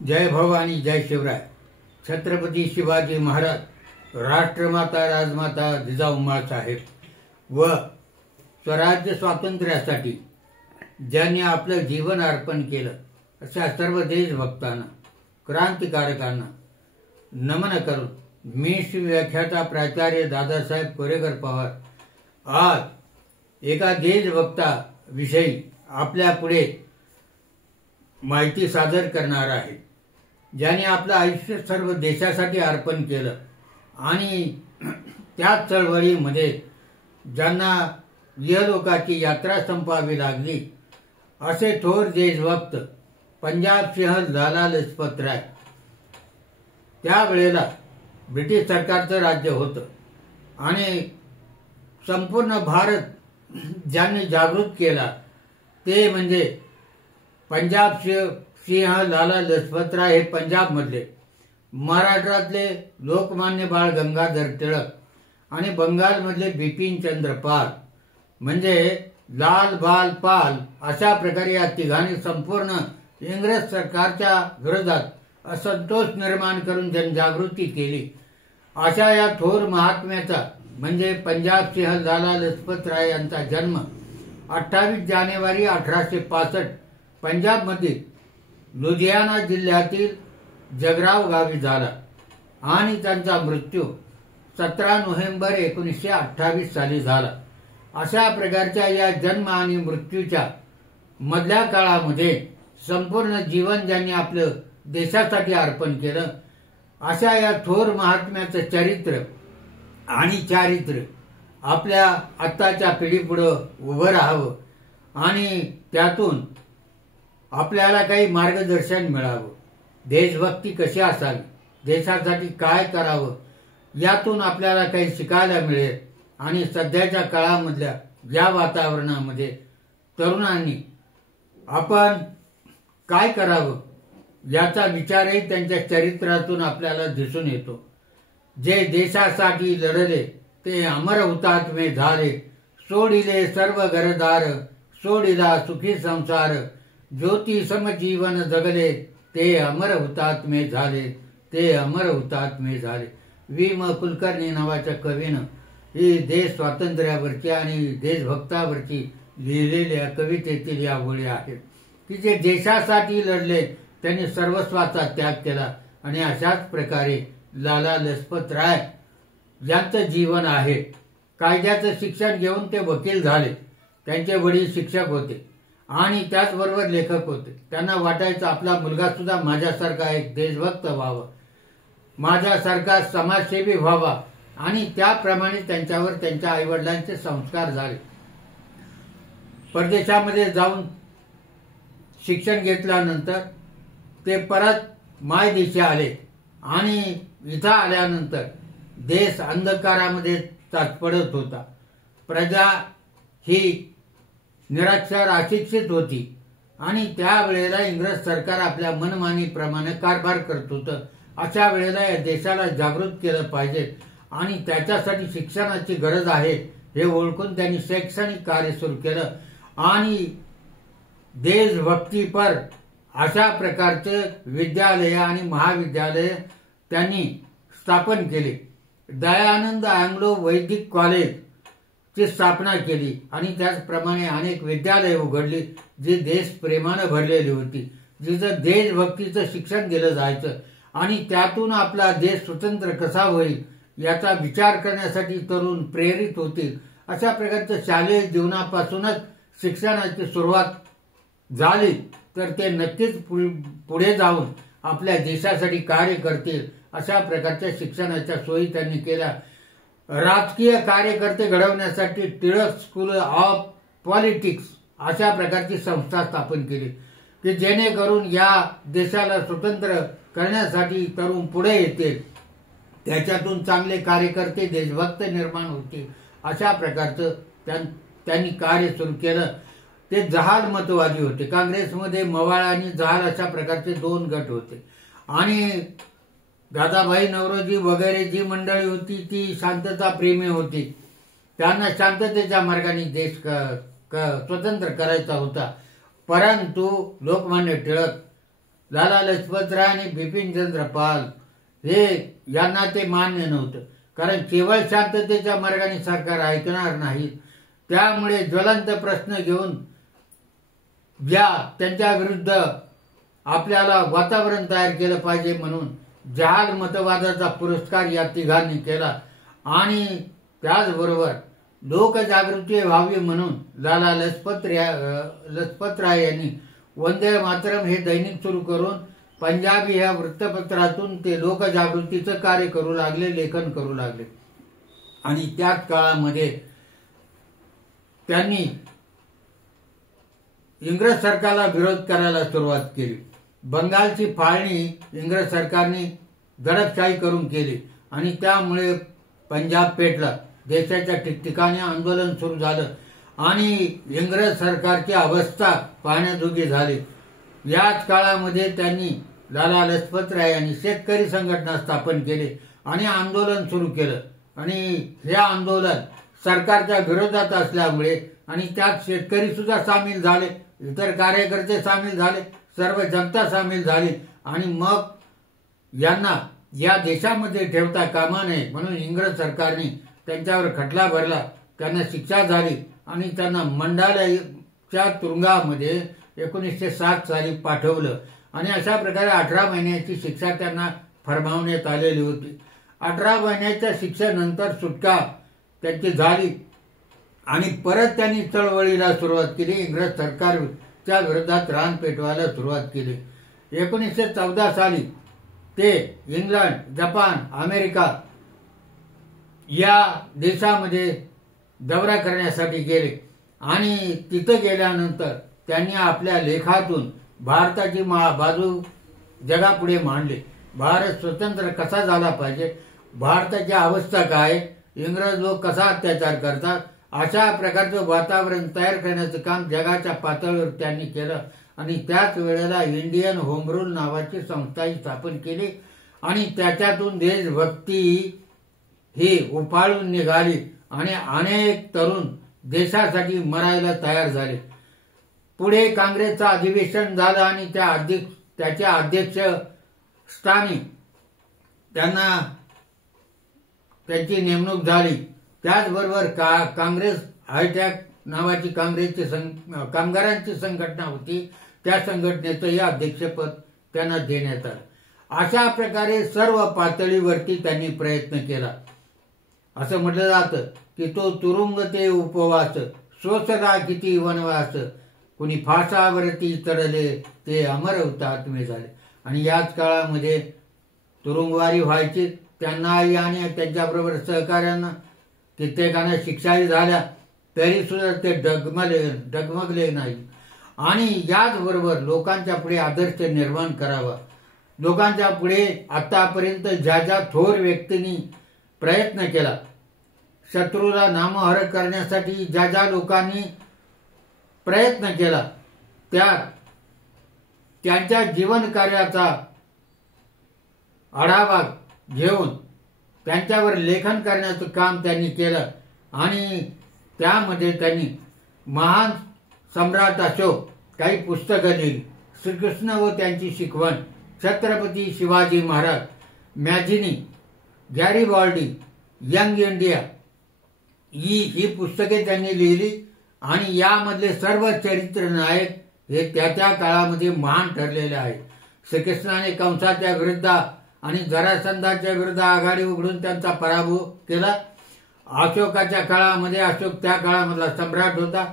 जय भवानी जय शिवराय. छत्रपती शिवाजी महाराज, राष्ट्रमाता राजमाता जिजाऊ साहेब व स्वराज्य स्वातंत्र्यासाठी ज्यांनी आपलं जीवन अर्पण केलं अशा सर्व देशभक्तांना, क्रांतिकारकांना नमन करून मी श्री व्याख्याता प्राचार्य दादासाहेब कोरेकर पवार आज एका देशभक्ता विषयी आपल्या पुढे माहिती सादर करणार आहे, ज्याने आपलं आयुष्य सर्व देशासाठी अर्पण केलं आणि त्याच चळवळीमध्ये ज्यांना इहलोकाची यात्रा संपावी लागली असे थोर देशभक्त पंजाब सिंह लाला लजपत राय. त्यावेळेला ब्रिटिश सरकारचं राज्य होतं आणि संपूर्ण भारत ज्यांनी जागृत केला ते म्हणजे पंजाब सिंह लाला लजपत राय हे पंजाबमधले, महाराष्ट्रातले लोकमान्य बाळ गंगाधर टिळक आणि बंगालमधले बिपिन चंद्र पाल म्हणजे लाल बाल पाल अशा प्रकारे या तिघांनी संपूर्ण इंग्रज सरकारच्या विरोधात असंतोष निर्माण करून जनजागृती केली. अशा या थोर महात्म्याचा म्हणजे पंजाब सिंह लाला लजपत राय यांचा जन्म 28 जानेवारी 1865 पंजाबमधील लुधियाना जिल्ह्यातील जगराव गावी झाला आणि त्यांचा मृत्यू 17 नोव्हेंबर 1928 साली झाला. अशा प्रकारच्या या जन्म आणि मृत्यूच्या मधल्या काळामध्ये संपूर्ण जीवन ज्यांनी आपलं देशासाठी अर्पण केलं अशा या थोर महात्म्याचं चरित्र आणि चारित्र्य आपल्या आत्ताच्या पिढीपुढं उभं राहावं आणि त्यातून आपल्याला काही मार्गदर्शन मिळावं. देशभक्ती कशी असावी, देशासाठी काय करावं यातून आपल्याला काही शिकायला मिळेल आणि सध्याच्या काळामधल्या या वातावरणामध्ये तरुणांनी आपण काय करावं याचा विचारही त्यांच्या चरित्रातून आपल्याला दिसून येतो. जे देशासाठी लढले ते अमर हुतात्मे झाले, सोडिले सर्व घरदार, सोडिला सुखी संसार, ज्योती समजीवन जगले, ते अमर हुतात्मे झाले, ते अमर हुतात्मे झाले. वि. म. कुलकर्णी नावाच्या कवीनं ही देश स्वातंत्र्यावरची आणि देशभक्तावरची लिहिलेल्या कवितेतील या ओळी आहेत की जे देशासाठी लढले त्यांनी सर्वस्वाचा त्याग केला आणि अशाच प्रकारे लाला लजपत राय यांचं जीवन आहे. कायद्याचं शिक्षण घेऊन ते वकील झाले. त्यांचे वडील शिक्षक होते आणि त्याचबरोबर लेखक होते. त्यांना वाटायचं आपला मुलगा सुद्धा माझ्यासारखा एक देशभक्त व्हावा, माझ्यासारखा समाजसेवी व्हावा आणि त्याप्रमाणे त्यांच्यावर त्यांच्या आईवडिलांचे संस्कार झाले. परदेशामध्ये जाऊन शिक्षण घेतल्यानंतर ते परत मायदेशी आले आणि इथं आल्यानंतर देश अंधकारामध्ये पडत होता. प्रजा ही निरक्षर अशिक्षित होती आणि त्यावेळेला इंग्रज सरकार आपल्या मनमानीप्रमाणे कारभार करत होतं. अशा वेळेला या देशाला जागृत केलं पाहिजे आणि त्याच्यासाठी शिक्षणाची गरज आहे हे ओळखून त्यांनी शैक्षणिक कार्य सुरू केलं आणि देशभक्तीपर अशा प्रकारचे विद्यालय आणि महाविद्यालय त्यांनी स्थापन केले. दयानंद अँग्लो वैदिक कॉलेजची स्थापना केली आणि त्याचप्रमाणे अनेक विद्यालय उघडली जी देशप्रेमानं भरलेली होती, जिथं देशभक्तीचं शिक्षण दिलं जायचं आणि त्यातून आपला देश स्वतंत्र कसा होईल याचा विचार करण्यासाठी तरुण प्रेरित होतील. अशा प्रकारच्या शालेय जीवनापासूनच शिक्षणाची सुरुवात झाली तर ते नक्कीच पुढे जाऊन आपल्या देशासाठी कार्य करतील. अशा प्रकारच्या शिक्षणाच्या सोयी त्यांनी केल्या. राजकीय कार्यकर्ते घडवण्यासाठी टिळक स्कूल ऑफ पॉलिटिक्स अशा प्रकारची संस्था स्थापन केली की जेणेकरून या देशाला स्वतंत्र करण्यासाठी तरुण पुढे येतील, त्याच्यातून चांगले कार्यकर्ते देशभक्त निर्माण होतील. अशा प्रकारचं त्यांनी कार्य सुरू केलं. ते जहाल मतवादी होते. काँग्रेसमध्ये मवाळ आणि जहाल अशा प्रकारचे 2 गट होते आणि दादाभाई नौरोजी वगैरे जी मंडळी होती ती शांतता प्रेमी होती. त्यांना शांततेच्या मार्गाने देश स्वतंत्र करायचा होता. परंतु लोकमान्य टिळक लाला लजपतराय आणि बिपिनचंद्र पाल यांना ते मान्य नव्हतं, कारण केवळ शांततेच्या मार्गाने सरकार ऐकणार नाहीत. त्यामुळे ज्वलंत प्रश्न घेऊन त्यांच्या विरुद्ध आपल्याला वातावरण तयार केलं पाहिजे म्हणून जहाल मतवादाचा पुरस्कार या तिघांनी केला. आणि त्याचबरोबर लोकजागृती व्हावी म्हणून लाला लजपतराय यांनी वंदे मातरम हे दैनिक सुरू करून पंजाबी ह्या वृत्तपत्रातून ते लोकजागृतीचं कार्य करू लागले, लेखन करू लागले. आणि त्याच काळामध्ये त्यांनी इंग्रज सरकारला विरोध करायला सुरुवात केली. बंगालची फाळणी इंग्रज सरकारने दडपशाही करून केली आणि त्यामुळे पंजाब पेटला. देशाच्या ठिकठिकाणी आंदोलन सुरू झालं आणि इंग्रज सरकारची अवस्था पाहण्याजोगी झाली. याच काळामध्ये त्यांनी लाला लजपतराय यांनी शेतकरी संघटना स्थापन केली आणि आंदोलन सुरू केलं. आणि हे आंदोलन सरकारच्या विरोधात असल्यामुळे आणि त्यात शेतकरी सुद्धा सामील झाले, इतर कार्यकर्ते सामील झाले, सर्व जनता सामील झाली. आणि मग यांना या देशामध्ये ठेवता कामा नये म्हणून इंग्रज सरकारने त्यांच्यावर खटला भरला, त्यांना शिक्षा झाली आणि त्यांना मंडालयच्या तुरुंगामध्ये 1907 साली पाठवलं. आणि अशा प्रकारे 18 महिन्याची शिक्षा त्यांना फरमावण्यात आलेली होती. 18 महिन्याच्या शिक्षेनंतर सुटका त्यांची झाली आणि परत त्यांनी चळवळीला सुरुवात केली. इंग्रज सरकारच्या विरोधात रान पेटवायला सुरुवात केली. 1914 साली ते इंग्लंड, जपान, अमेरिका या देशामध्ये दौरा करण्यासाठी गेले आणि तिथं गेल्यानंतर त्यांनी आपल्या लेखातून भारताची बाजू जगापुढे मांडली. भारत स्वतंत्र कसा झाला पाहिजे, भारताची अवस्था काय, इंग्रज लोक कसा अत्याचार करतात, अशा प्रकारचं वातावरण तयार करण्याचं काम जगाच्या पातळीवर त्यांनी केलं. आणि त्याच वेळेला इंडियन होम रूल नावाची संस्थाही स्थापन केली आणि त्याच्यातून देशभक्ती ही उफाळून निघाली आणि अनेक तरुण देशासाठी मरायला तयार झाले. पुढे काँग्रेसचं अधिवेशन झालं आणि त्याच्या अध्यक्ष स्थानी त्यांची नेमणूक झाली. त्याचबरोबर काँग्रेस हायटॅक नावाची कामगारांची संघटना होती, त्या संघटनेचंही अध्यक्षपद त्यांना देण्यात आलं. अशा प्रकारे सर्व पातळीवरती त्यांनी प्रयत्न केला. असं म्हटलं जातं की तो तुरुंग ते उपवास, सोसला किती वनवास, कुणी फासावरती चढले ते अमर हुतात्मे झाले. आणि याच काळामध्ये तुरुंगवारी व्हायची त्यांनाही आणि त्यांच्याबरोबर सहकार्यांना कित्येकांना शिक्षाही झाल्या, तरी सुद्धा ते डगमगले नाही. आणि याचबरोबर लोकांच्या पुढे आदर्श निर्माण करावा. लोकांच्या पुढे आतापर्यंत ज्या थोर व्यक्तींनी प्रयत्न केला, शत्रूला नामहर करण्यासाठी ज्या लोकांनी प्रयत्न केला, त्यांच्या जीवन कार्याचा आढावा घेऊन त्यांच्यावर लेखन करण्याचं काम त्यांनी केलं. आणि त्यामध्ये त्यांनी महान सम्राट अशोक काही पुस्तकं लिहिली, श्रीकृष्ण व त्यांची शिकवण, छत्रपती शिवाजी महाराज, मॅजिनी, गॅरिबॉल्डी, यंग इंडिया ही पुस्तके त्यांनी लिहिली. आणि यामधले सर्व चरित्र नायक हे त्या काळामध्ये महान ठरलेले आहेत. श्रीकृष्णाने कंसाच्या विरुद्ध आणि जरासंधाच्या विरुद्ध आघाडी उघडून त्यांचा पराभव केला. अशोकाच्या काळामध्ये अशोक त्या काळामधला सम्राट होता.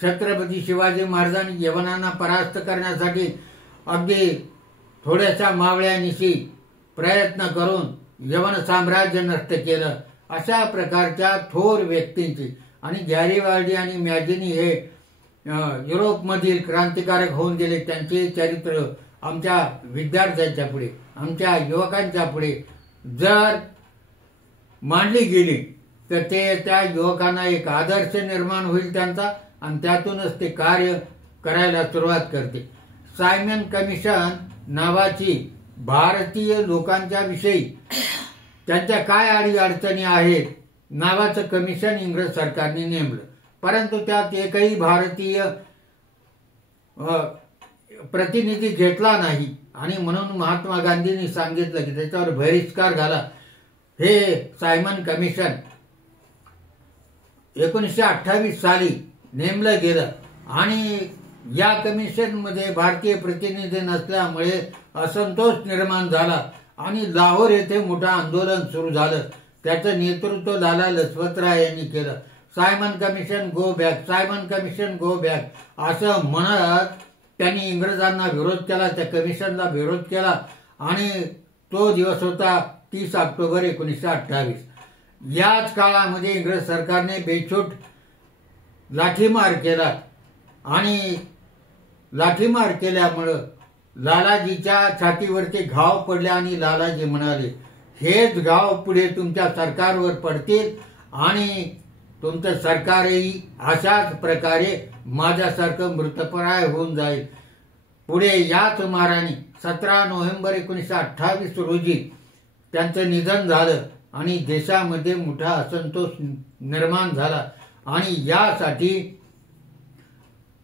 छत्रपती शिवाजी महाराजांनी यवनांना परास्त करण्यासाठी अगदी थोड्याशा मावळ्यानिशी प्रयत्न करून यवन साम्राज्य नष्ट केलं. अशा प्रकारच्या थोर व्यक्तींची आणि गॅरिबाल्डी आणि मॅजिनी हे युरोपमधील क्रांतिकारक होऊन गेले. त्यांचे चरित्र आमच्या विद्यार्थ्यांच्या पुढे, आमच्या युवकांच्या पुढे जर मांडली गेली तर त्या युवकांना एक आदर्श निर्माण होईल त्यांचा आणि त्यातूनच ते कार्य करायला सुरुवात करते. सायमन कमिशन नावाची भारतीय लोकांच्या विषयी त्यांच्या काय अडीअडचणी आहेत नावाचं कमिशन इंग्रज सरकारने नेमलं, परंतु त्यात एकही भारतीय प्रतिनिधी घेतला नाही. आणि म्हणून महात्मा गांधींनी सांगितलं की त्याच्यावर बहिष्कार घाला. हे सायमन कमिशन 1928 साली नेमलं गेलं आणि या कमिशनमध्ये भारतीय प्रतिनिधी नसल्यामुळे असंतोष निर्माण झाला आणि लाहोर येथे मोठं आंदोलन सुरू झालं. त्याचं नेतृत्व लाला लजपतराय यांनी केलं. Simon commission go back, Simon commission go back असं म्हणत त्यांनी इंग्रजांना विरोध केला, त्या कमिशनला विरोध केला आणि तो दिवस होता 30 ऑक्टोबर 1928. याच काळामध्ये इंग्रज सरकारने बेछूट लाठीमार केला आणि लाठीमार केल्यामुळं लालाजीच्या छातीवरती घाव पडले आणि लालाजी म्हणाले, हेच घाव पुढे तुमच्या सरकारवर पडतील आणि तुमचं सरकारही अशाच प्रकारे माझ्यासारखं मृतप्राय होऊन जाईल. पुढे याच माराने 17 नोव्हेंबर 1928 रोजी त्यांचं निधन झालं आणि देशामध्ये मोठा असंतोष निर्माण झाला आणि यासाठी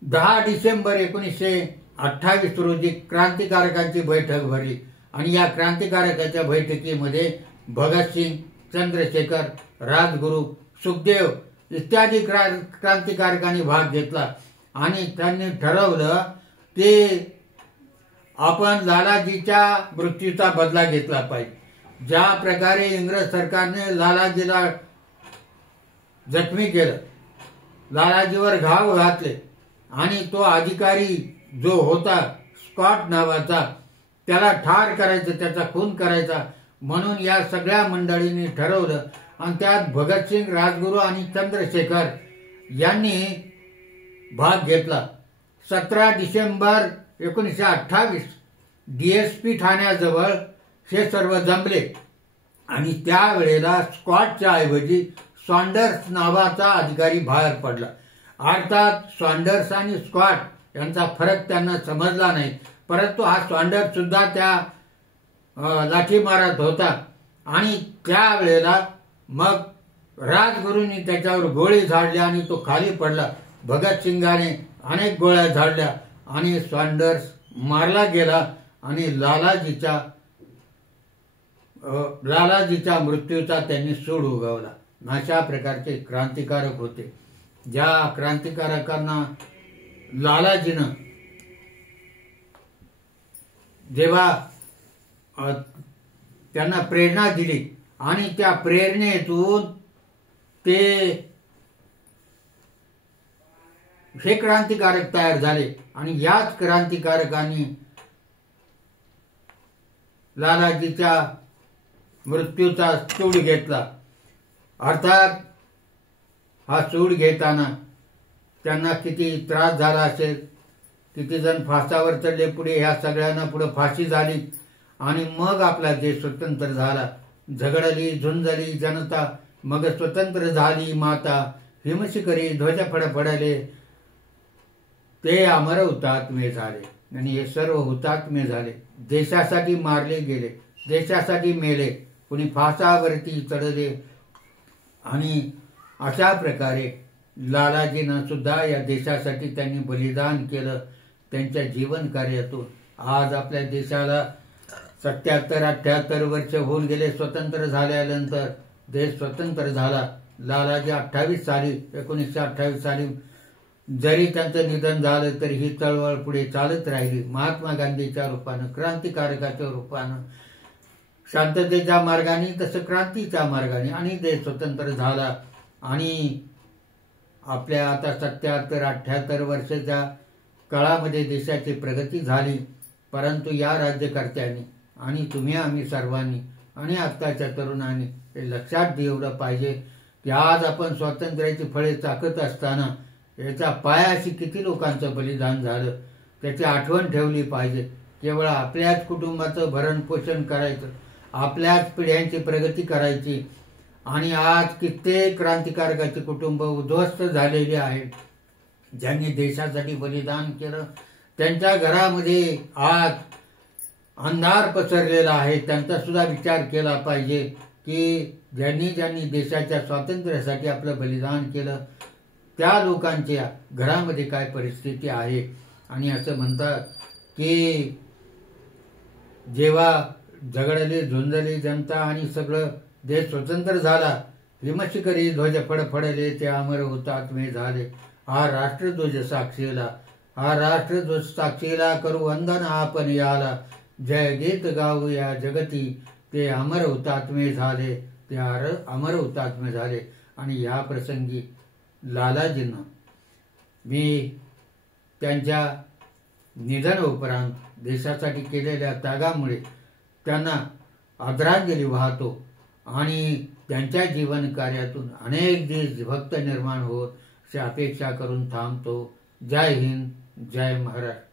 10 डिसेंबर 1928 रोजी क्रांतिकारकांची बैठक भरली आणि या क्रांतिकारकाच्या बैठकीमध्ये भगतसिंग, चंद्रशेखर, राजगुरू, सुखदेव इत्यादी क्रांतिकारकांनी भाग घेतला आणि त्यांनी ठरवलं की आपण लालाजीच्या मृत्यूचा बदला घेतला पाहिजे. ज्या प्रकारे इंग्रज सरकारने लालाजीला जखमी केलं, लालाजीवर घाव घातले आणि तो अधिकारी जो होता स्कॉट नावाचा त्याला ठार करायचं, त्याचा खून करायचा म्हणून या सगळ्या मंडळींनी ठरवलं आणि त्यात भगतसिंग, राजगुरू आणि चंद्रशेखर यांनी भाग घेतला. 17 डिसेंबर 1928 DSP ठाण्याजवळ हे सर्व जमले आणि त्यावेळेला स्कॉटच्या ऐवजी सॉन्डर्स नावाचा अधिकारी बाहेर पडला. अर्थात सॉन्डर्स आणि स्कॉट यांचा फरक त्यांना समजला नाही, परंतु हा सॉन्डर्स सुद्धा त्या लाठीमारात होता आणि त्यावेळेला मग राजगुरूंनी त्याच्यावर गोळी झाडली आणि तो खाली पडला. भगतसिंगाने अनेक गोळ्या झाडल्या आणि सॉन्डर्स मारला गेला आणि लालाजीच्या मृत्यूचा त्यांनी सूड उगवला. अशा प्रकारचे क्रांतिकारक होते. ज्या क्रांतिकारकांना लालाजीनं जेव्हा त्यांना प्रेरणा दिली आणि त्या प्रेरणेतून ते हे क्रांतिकारक तयार झाले आणि याच क्रांतिकारकांनी लालाजीच्या मृत्यूचा सूड घेतला. अर्थात हा सूड घेताना त्यांना किती त्रास झाला असेल, किती जण फासावर चढले, पुढे ह्या सगळ्यांना पुढे फाशी झाली आणि मग आपला देश स्वतंत्र झाला. झगडली झुंजली जनता, मग स्वतंत्र झाली माता, हिमशिखरी ध्वज फडफडले, ते अमर हुतात्मे झाले. आणि हे सर्व हुतात्मे झाले, देशासाठी मारले गेले, देशासाठी मेले, कुणी फासावरती चढले आणि अशा प्रकारे लालाजीनं सुद्धा या देशासाठी त्यांनी बलिदान केलं. त्यांच्या जीवन कार्यातून आज आपल्या देशाला 77-78 वर्ष होऊन गेले. स्वतंत्र झाल्यानंतर देश स्वतंत्र झाला. लालाजी 1928 साली जरी त्यांचं निधन झालं तरी ही चळवळ पुढे चालत राहिली. महात्मा गांधीच्या रूपानं, क्रांतिकारकाच्या रूपानं, शांततेच्या मार्गाने तसं क्रांतीच्या मार्गाने आणि देश स्वतंत्र झाला. आणि आपल्या आता 77-78 वर्षाच्या काळामध्ये देशाची प्रगती झाली. परंतु या राज्यकर्त्यांनी आणि तुम्ही आम्ही सर्वांनी आणि आत्ताच्या तरुणांनी हे लक्षात ठेवलं पाहिजे की आज आपण स्वातंत्र्याची फळे चाकत असताना याच्या पायाशी किती लोकांचं बलिदान झालं त्याची आठवण ठेवली पाहिजे. केवळ आपल्याच कुटुंबाचं भरण पोषण करायचं, आपल्याच पिढ्यांची प्रगती करायची आणि आज कित्येक क्रांतिकारकाची कुटुंब उद्ध्वस्त झालेली आहेत. ज्यांनी देशासाठी बलिदान केलं त्यांच्या घरामध्ये आज अंधार पसरलेला आहे. त्यांचा सुद्धा विचार केला पाहिजे की ज्यांनी देशाच्या स्वातंत्र्यासाठी आपलं बलिदान केलं त्या लोकांच्या घरामध्ये काय परिस्थिती आहे. आणि असं म्हणतात की जेव्हा झगडली झुंजली जनता आणि सगळं देश स्वतंत्र झाला, विमर्शकरी ध्वज फडफडले, ते अमर हुतात्मे झाले. हा राष्ट्रध्वज साक्षीला, हा राष्ट्रध्वज साक्षीला, करू वंदन आपण याला. जय गीत गाऊया जगती, ते अमर हुतात्मे झाले, ते अमर हुतात्मे झाले. आणि या प्रसंगी लालाजींना मी त्यांच्या निधनोपरांत देशासाठी केलेल्या त्यागामुळे त्यांना आदरांजली वाहतो आणि त्यांच्या जीवन कार्यातून अनेक देशभक्त निर्माण होत अशी अपेक्षा करून थांबतो. जय हिंद, जय महाराष्ट्र.